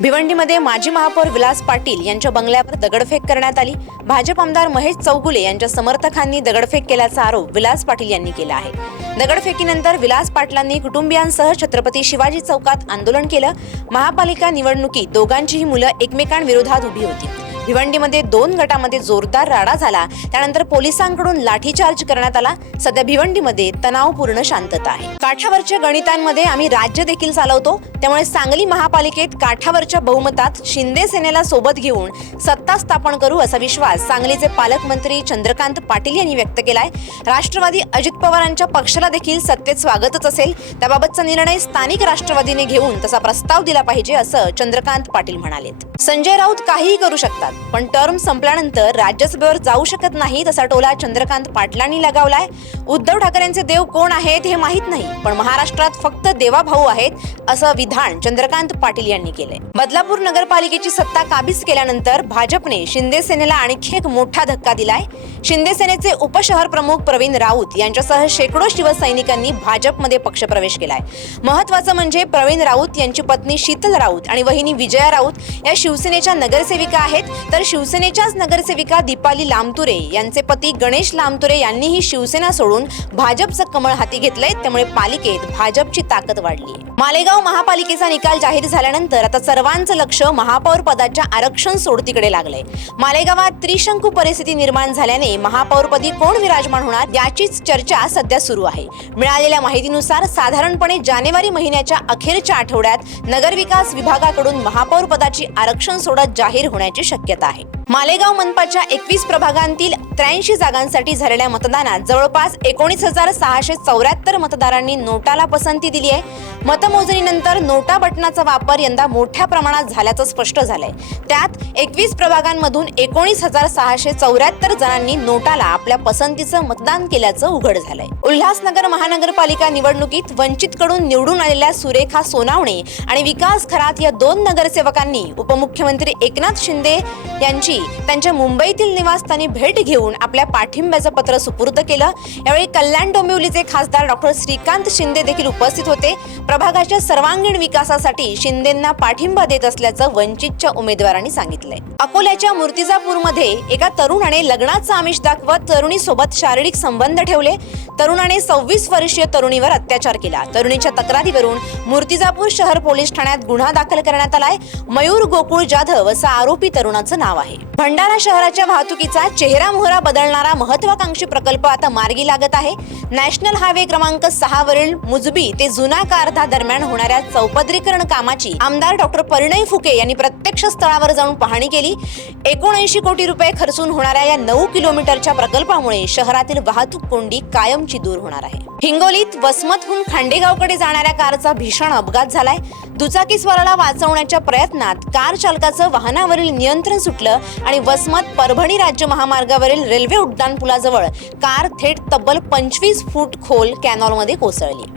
भिवंडीमध्ये माजी महापौर विलास पाटील यांच्या बंगल्यावर दगडफेक करण्यात आली। भाजप आमदार महेश चौगुले यांच्या समर्थकांनी दगडफेक केल्याचा आरोप विलास पाटील यांनी केला आहे। दगडफेकीनंतर विलास पाटलांनी कुटुंबियांसह छत्रपती शिवाजी चौकात आंदोलन केलं। महापालिका निवडणुकीत दोघांचीही मुलं एकमेकांविरोधात उभी होती। भिवंडीमध्ये 2 गटामध्ये जोरदार राडा झाला, त्यानंतर पोलिसांकडून लाठीचार्ज करण्यात आला। सध्या भिवंडीमध्ये तणावपूर्ण शांतता आहे। काठावरच्या गणितांमध्ये आम्ही राज्य देखील चालवतो, त्यामुळे सांगली महापालिकेत काठावरच्या बहुमतात शिंदे सेनेला सोबत घेऊन सत्ता स्थापन करू असा विश्वास सांगलीचे पालकमंत्री चंद्रकांत पाटील यांनी व्यक्त केलाय। राष्ट्रवादी अजित पवारांच्या पक्षाला देखील सत्तेत स्वागतच असेल, त्याबाबतचा निर्णय स्थानिक राष्ट्रवादीने घेऊन तसा प्रस्ताव दिला पाहिजे असं चंद्रकांत पाटील म्हणाले। संजय राऊत काहीही करू शकतात, पण टर्म संपल्यानंतर राज्यसभेवर जाऊ शकत नाही तसा टोला चंद्रकांत पाटलांनी लगावलाय। उद्धव ठाकरेंचे देव कोण आहेत हे माहित नाही, पण महाराष्ट्रात फक्त देवाभाऊ आहेत असं विधान चंद्रकांत पाटील यांनी केलंय। बदलापूर नगरपालिकेची सत्ता काबीज केल्यानंतर भाजपने शिंदे सेनेला आणखी एक मोठा धक्का दिलाय। शिंदे सेनेचे उपशहर प्रमुख प्रवीण राऊत यांच्यासह शेकडो शिवसैनिकांनी भाजपमध्ये पक्षप्रवेश केलाय। महत्त्वाचं म्हणजे प्रवीण राऊत यांची पत्नी शीतल राऊत आणि वहिनी विजया राऊत या शिवसेनेच्या नगरसेविका आहेत, तर शिवसेनेच्याच नगरसेविका दीपाली लामतुरे यांचे पती गणेश लामतुरे यांनीही शिवसेना सोडून भाजपचं कमळ हाती घेतलंय, त्यामुळे पालिकेत भाजपची ताकद वाढली आहे। मालेगाव महापालिकेचा निकाल जाहीर झाल्यानंतर आता सर्वांचं लक्ष महापौर पदाच्या आरक्षण सोडतीकडे लागलंय। मालेगावात त्रिशंकू परिस्थिती निर्माण झाल्याने महापौरपदी कोण विराजमान होणार याचीच चर्चा सध्या सुरू आहे। मिळालेल्या माहितीनुसार साधारणपणे जानेवारी महिन्याच्या अखेरच्या आठवड्यात नगरविकास विभागाकडून महापौर पदाची आरक्षण सोडत जाहीर होण्याची शक्यता आहे। मालेगाव मनपाच्या 21 प्रभागांतील 83 जागांसाठी झालेल्या मतदानात जवळपास 19,674 मतदारांनी नोटाला पसंती दिली आहे। मतमोजणीनंतर नोटा बटनाचा वापर यंदा मोठ्या प्रमाणात झाल्याचं स्पष्ट झालंय। त्यात 21 प्रभागांमधून 19,674 जणांनी नोटाला आपल्या पसंतीचं मतदान केल्याचं उघड झालंय। उल्हासनगर महानगरपालिका निवडणुकीत वंचितकडून निवडून आलेल्या सुरेखा सोनावणे आणि विकास खरात या 2 नगरसेवकांनी उपमुख्यमंत्री एकनाथ शिंदे यांची त्यांच्या मुंबईतील निवासस्थानी भेट घेऊन आपल्या पाठिंब्याचं पत्र सुपूर्द केलं। यावेळी कल्याण डोंबिवलीचे खासदार डॉक्टर श्रीकांत शिंदे देखील उपस्थित होते। प्रभागाच्या सर्वांगीण विकासासाठी शिंदेंना पाठिंबा देत असल्याचं वंचितच्या उमेदवारांनी सांगितलंय। अकोल्याच्या मूर्तिजापूरमध्ये एका तरुणाने लग्नाचं आमिष दाखवत तरुणीसोबत शारीरिक संबंध ठेवले। तरुणाने 26 वर्षीय तरुणीवर अत्याचार केला। तरुणीच्या तक्रारीवरून मूर्तिजापूर शहर पोलीस ठाण्यात गुन्हा दाखल करण्यात आलाय। मयूर गोकुळ जाधव असं आरोपी तरुणाचं नाव आहे। भंडारा शहराच्या वाहतुकीचा चेहरामोहरा बदलणारा महत्वाकांक्षी प्रकल्प आता मार्गी लागत आहे। नॅशनल हायवे क्रमांक 6 वरील मुजबी ते जुना कारधा दरम्यान होणाऱ्या चौपदरीकरण कामाची आमदार डॉक्टर परिणय फुके यांनी प्रत्यक्ष स्थळावर जाऊन पाहणी केली। 79 कोटी रुपये खर्चून होणाऱ्या या 9 किलोमीटरच्या प्रकल्पामुळे शहरातील वाहतूक कोंडी कायमची दूर होणार आहे। हिंगोलीत वसमतहून खांडेगावकडे जाणाऱ्या कारचा भीषण अपघात झालाय। दुचाकीस्वाराला वाचवण्याच्या प्रयत्नात कार चालकाचं वाहनावरील नियंत्रण सुटलं आणि वसमत परभणी राज्य महामार्गावरील रेल्वे उड्डाणपुलाजवळ कार थेट तब्बल 25 फूट खोल कॅनॉलमध्ये कोसळली।